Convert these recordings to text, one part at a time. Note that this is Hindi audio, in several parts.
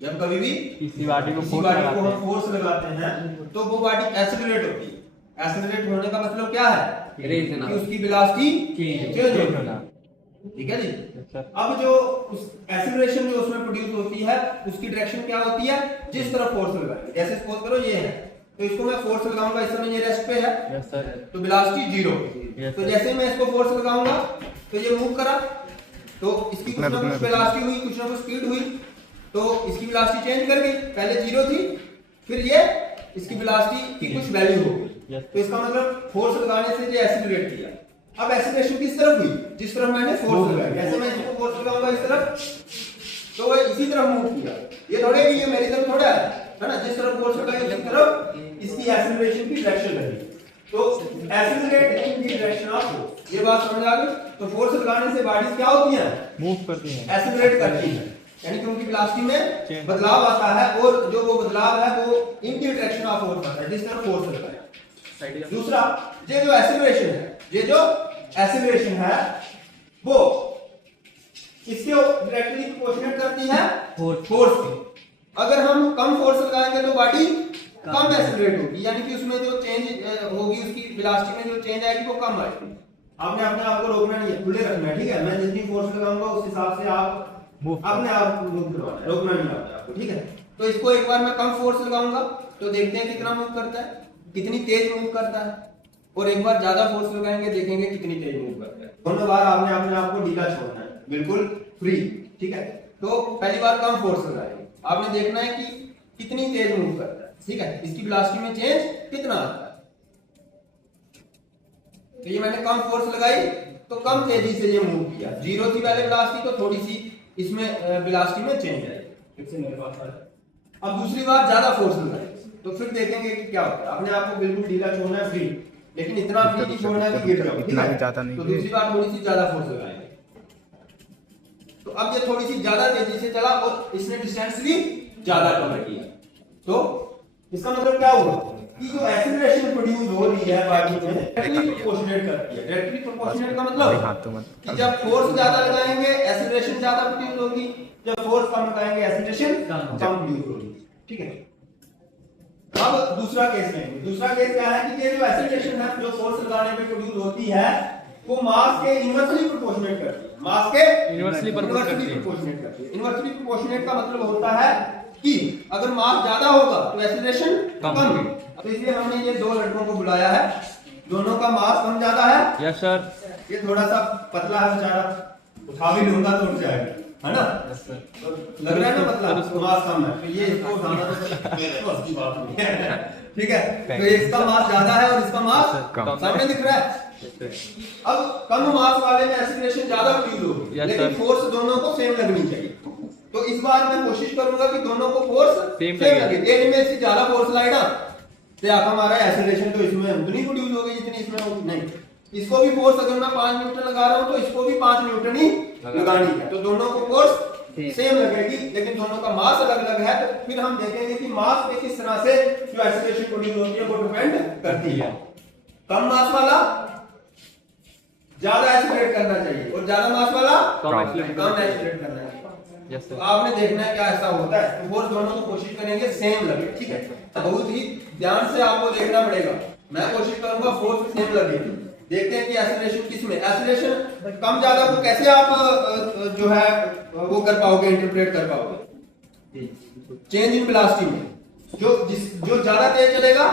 जब कभी भी किसी बॉडी को हम फोर्स लगाते हैं तो वो बॉडी एक्सेलरेट होती है। एक्सेलरेट होने का मतलब क्या है कि उसकी वेलोसिटी चेंज होना। ठीक है जी। अब जो उस एक्सेलरेशन जो उसमें प्रोड्यूस होती है उसकी डायरेक्शन क्या होती है, जिस तरफ फोर्स लगाएंगे। जैसे सपोज करो ये है तो इसको मैं फोर्स लगाऊंगा, इस समय ये रेस्ट पे है तो वेलोसिटी 0। तो जैसे मैं इसको फोर्स लगाऊंगा तो ये मूव करा तो इसकी कुछ ना कुछ वेलोसिटी हुई, कुछ ना कुछ स्पीड हुई, तो इसकी वेलोसिटी चेंज कर गई। पहले 0 थी, फिर ये इसकी वेलोसिटी की कुछ वैल्यू हो गई। तो इसका मतलब फोर्स लगाने से ये एक्सेलरेट किया। अब एक्सेलरेशन किस तरफ हुई, जिस तरफ मैंने फोर्स लगाया। जैसे मैं इसको फोर्स लगाऊंगा इस तरफ तो वो इसी तरफ मूव किया। ये थोड़े कि ये मेरी तरफ थोड़ा है ना, जिस तरफ फोर्स लगाया उसी तरफ इसकी एक्सेलरेशन की डायरेक्शन लगी। तो accelerate in the direction of force, ये बात समझ आ गई। तो फोर्स लगाने से बॉडीज क्या होती हैं, मूव करती हैं, एक्सेलरेट करती हैं, यानी कि उनकी वेलोसिटी में बदलाव आता है और जो वो बदलाव है वो in the direction of force आता है, जिस तरफ फोर्स लगाया। दूसरा ये जो एक्सेलरेशन है, ये जो एक्सेलरेशन है वो इसके डायरेक्टली प्रोपोर्शनेट करती है फोर्स के। अगर हम कम फोर्स लगाएंगे तो बॉडी कम एक्सेलरेट होगी, यानी कि उसमें जो चेंज होगी उसकी वेलोसिटी में जो चेंज आएगी वो कम आएगी। आपने अपने आप को रोकना नहीं है, खुले रखना है। ठीक है, मैं जितनी फोर्स लगाऊंगा उस हिसाब से आप अपने आप मूव करवाना है, रोकना नहीं है आपको। ठीक है, तो इसको एक बार मैं कम फोर्स लगाऊंगा तो देखते हैं कितना मूव करता है, कितनी तेज मूव करता है, और एक बार ज्यादा फोर्स लगाएंगे देखेंगे कितनी तेज मूव करता है। दोनों बार आपने अपने आप को ढीला छोड़ना है, बिल्कुल फ्री। ठीक है, तो पहली बार कम फोर्स लगाएंगे, आपने देखना है कि कितनी तेज मूव करता है। ठीक है, इसकी वेलोसिटी में चेंज कितना आता है। तो ये मैंने कम फोर्स लगाई तो कम तेजी से ये मूव किया। 0 थी पहले वेलोसिटी तो थोड़ी सी इसमें वेलोसिटी में चेंज आएगी। फिर से मेरे पास अब दूसरी बार ज्यादा फोर्स लगाई तो फिर देखेंगे कि क्या होता है। अपने आप को बिल्कुल ढीला छोड़ना है, फ्री, लेकिन इतना फ्री नहीं छोड़ना है कि गिर जाओ। ठीक है, तो दूसरी बार थोड़ी सी ज्यादा फोर्स लगाएंगे। तो अब ये थोड़ी सी ज्यादा तेजी से चला और इसने डिस्टेंस भी ज्यादा कवर किया। तो इसका मतलब क्या हुआ कि जो एक्सेलरेशन प्रोड्यूस हो रही है बॉडी में डायरेक्टली प्रोपोर्शनेट करती है। डायरेक्टली प्रोपोर्शनेट का मतलब कि जब फोर्स ज्यादा लगाएंगे एक्सेलरेशन ज्यादा प्रोड्यूस होगी, जब फोर्स कम लगाएंगे एक्सेलरेशन कम प्रोड्यूस होगी। ठीक है, अब दूसरा केस लेंगे। दूसरा केस क्या है कि ये जो एक्सेलरेशन है जो फोर्स लगाने पे प्रोड्यूस होती है वो मास के इनवर्सली प्रोपोर्शनेट करती है। मास के इनवर्सली प्रोपोर्शनेट करती है। इनवर्सली प्रोपोर्शनेट का मतलब होता है कि अगर मास ज्यादा होगा तो एक्सेलरेशन कम होगी। तो इसलिए हमने ये दो लड़कों को बुलाया है, दोनों का मास कम ज्यादा है। Yes sir. ये थोड़ा सा पतला है बेचारा, उठा भी लूंगा तो उठ जाएगा, है ना। तो लग रहा है ना पतला, तो मास कम है, तो ये इसको उठाना तो अच्छी बात नहीं है। ठीक है, तो इसका मास ज्यादा है और इसका मास सामने दिख रहा है। अब कम मास वाले में एक्सेलरेशन ज्यादा प्रोड्यूस होगी, लेकिन फोर्स दोनों को सेम लगनी चाहिए। तो इस बार मैं कोशिश करूंगा कि दोनों को फोर्स सेम लगे। एक में से ज्यादा फोर्स लाएगा तो हमारा एक्सेलरेशन तो इसमें उतनी प्रोड्यूस होगी जितनी इसमें होगी नहीं। इसको भी फोर्स अगर मैं 5 न्यूटन लगा रहा हूं तो इसको भी 5 न्यूटन ही लगानी है। तो दोनों को फोर्स सेम लगेगी, लेकिन दोनों का मास अलग अलग है। तो फिर हम देखेंगे कि मास पे किस तरह से जो एक्सेलरेशन प्रोड्यूस होती है वो डिपेंड करती है। कम मास वाला ज्यादा एक्सेलरेट करना चाहिए और ज्यादा मास वाला कम एक्सेलरेट करना चाहिए। तो आपने देखना है क्या ऐसा होता है। तो फोर्स दोनों को कोशिश करेंगे सेम लगे। ठीक है, बहुत ही ध्यान से आपको देखना पड़ेगा। मैं कोशिश करूंगा फोर्स सेम लगे। देखते हैं कि एक्सेलरेशन किसमें, एक्सेलरेशन कम ज्यादा को कैसे आप जो है वो कर पाओगे, इंटरप्रेट कर पाओगे। चेंज इन वेलोसिटी में जो ज्यादा तेज चलेगा,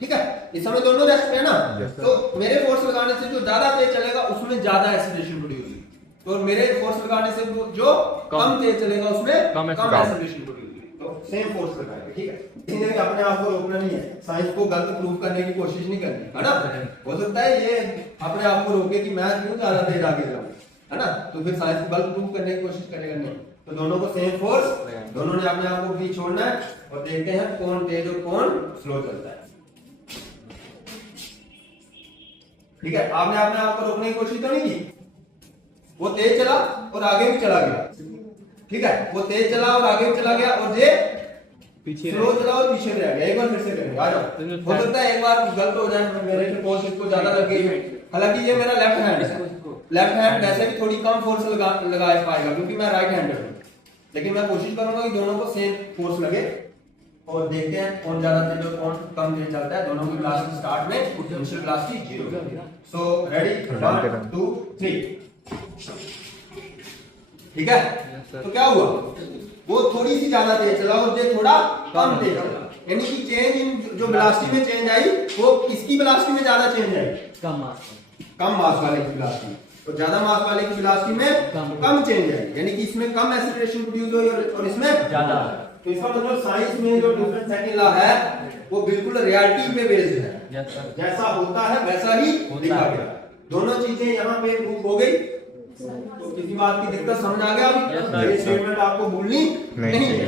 ठीक है, इस समय दोनों रेस्ट पे है ना, तो मेरे फोर्स लगाने से जो ज्यादा तेज चलेगा उसमें ज्यादा एक्सेलरेशन प्रोड्यूस होगी, तो मेरे फोर्स लगाने से जो कम तेज चलेगा उसमें कम एक्सेलरेशन प्रोड्यूस होगी। तो सेम फोर्स लगाएंगे। ठीक है, किसी ने भी अपने आप को रोकना नहीं है, साइंस को गलत प्रूव करने की कोशिश नहीं करनी, है ना। हो सकता है ये अपने आप को रोके कि मैं क्यों ज्यादा तेज आगे जाऊं, है ना, तो फिर साइंस को गलत प्रूव करने की कोशिश करेगा नहीं। तो दोनों को सेम फोर्स, दोनों ने अपने आप को भी छोड़ना है और देखते हैं कौन तेज और कौन स्लो चलता है। ठीक है, आपने अपने आप को रोकने की कोशिश तो नहीं की, वो तेज चला और आगे भी चला गया। ठीक है, वो तेज चला और आगे भी चला गया और ये पीछे स्लो चला और पीछे रह गया। एक बार फिर से करेंगे, आ जाओ। हो सकता है एक बार गलत हो जाए, मेरे से फोर्स इसको ज्यादा लगे, हालांकि ये मेरा लेफ्ट हैंड है। लेफ्ट हैंड वैसे भी थोड़ी कम फोर्स लगा पाएगा क्योंकि मैं राइट हैंडर हूं, लेकिन मैं कोशिश करूंगा कि दोनों को सेम फोर्स लगे और देखते हैं कौन ज्यादा तेज और कौन कम तेज चलता है। दोनों की वेलोसिटी स्टार्ट में इनिशियल वेलोसिटी 0। So ready 1 2 3। ठीक है, तो क्या हुआ, वो थोड़ी सी ज्यादा तेज चला और ये थोड़ा कम तेज चला, यानी कि चेंज इन जो वेलोसिटी में चेंज आई वो किसकी वेलोसिटी में ज्यादा चेंज आई, कम मास वाले की वेलोसिटी, तो ज्यादा मास वाले की वेलोसिटी में कम चेंज आई, यानी कि इसमें कम एक्सीलरेशन प्रोड्यूस हुई और इसमें ज्यादा। तो इसका मतलब साइंस में जो न्यूटन सेकंड लॉ है वो बिल्कुल रियलिटी पे बेस्ड है, जैसा होता है वैसा ही लिखा गया। दोनों चीजें यहाँ पे प्रूफ हो गई, तो किसी बात की दिक्कत समझ आ गया? ये स्टेटमेंट आपको भूलनी नहीं है।